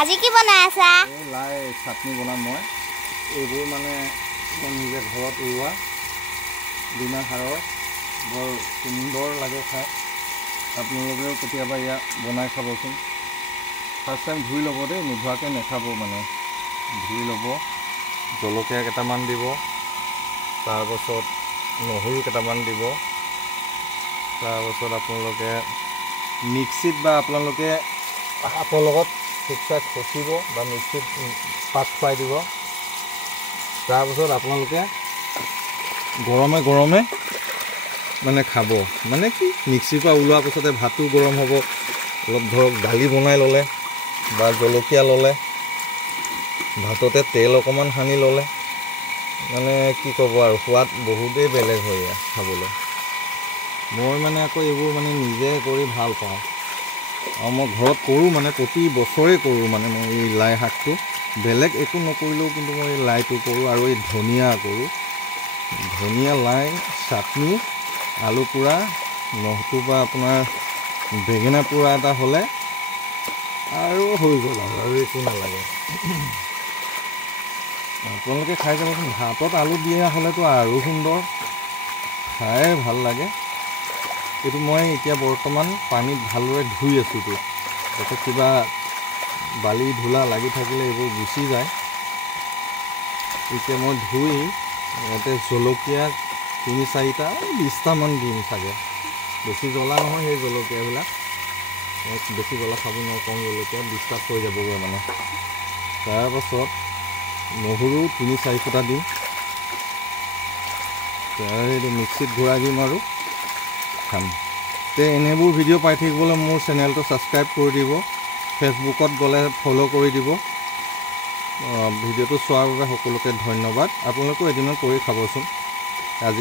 আজি কি বনাই আছা? এই লাই চাটনি বনাম মই। এইবোৰ মানে মই নিজে ঘৰত ৰুৱা বিনা সাৰৰ বৰ সুন্দৰ লাগে খাই। আপোনালোকেও কেতিয়াবা ইয়াত বনাই খাবচোন। ফাৰ্ষ্ট টাইম ধুই ল'ব দেই, নোধোৱাকৈ নাখাব মানে। ধুই ল'ব, জলকীয়া কেইটামান দিব, তাৰপাছত নহৰু কেইটামান দিব, তাৰপাছত আপোনালোকে মিক্সিত বা আপোনালোকে হাতৰ লগত ঠিকঠাক খচিব বা মিক্সিত পাত খুৱাই দিব। তাৰপাছত আপোনালোকে গৰমে গৰমে মানে খাব। মানে কি মিক্সিৰ পৰা ওলোৱাৰ পাছতে ভাতো গৰম হ'ব। অলপ ধৰক দালি বনাই ল'লে বা জলকীয়া ল'লে, ভাততে তেল অকণমান সানি ল'লে, মানে কি ক'ব আৰু সোৱাদ বহুতেই বেলেগ হয় ইয়াত খাবলৈ। মই মানে আকৌ এইবোৰ মানে নিজে কৰি ভাল পাওঁ আৰু মই ঘৰত কৰোঁ, মানে প্ৰতি বছৰে কৰোঁ। মানে মই এই লাই শাকটো বেলেগ একো নকৰিলেও কিন্তু মই এই লাইটো কৰোঁ আৰু এই ধনিয়া কৰোঁ। ধনিয়া লাই চাটনি, আলু পোৰা, নতুবা আপোনাৰ বেঙেনা পোৰা এটা হ'লে আৰু হৈ গ'ল আৰু একো নালাগে। আপোনালোকে খাই যাবচোন। ভাতত আলু দিয়া হ'লেতো আৰু সুন্দৰ, খাই ভাল লাগে। এইটো মই এতিয়া বৰ্তমান পানীত ভালদৰে ধুই আছোঁতো, যাতে কিবা বালি ধূলা লাগি থাকিলে এইবোৰ গুচি যায়। এতিয়া মই ধুই ইয়াতে জলকীয়া ৩-৪টা 20টামান দিম চাগে। বেছি জ্বলা নহয় সেই জলকীয়াবিলাক, বেছি জ্বলা খাব নোৱাৰোঁ। কম জলকীয়া 20টাত হৈ যাবগৈ মানে। তাৰপাছত নহৰু ৩-৪ ফুটা দিম, এইটো মিক্সিত ঘূৰাই দিম আৰু খাম। এনেবোৰ ভিডিঅ' পাই থাকিবলৈ মোৰ চেনেলটো ছাবস্ক্ৰাইব কৰি দিব, ফেচবুকত গ'লে ফ'ল' কৰি দিব। ভিডিঅ'টো চোৱাৰ বাবে সকলোকে ধন্যবাদ। আপোনালোকেও এদিনত কৰি খাবচোন। আজি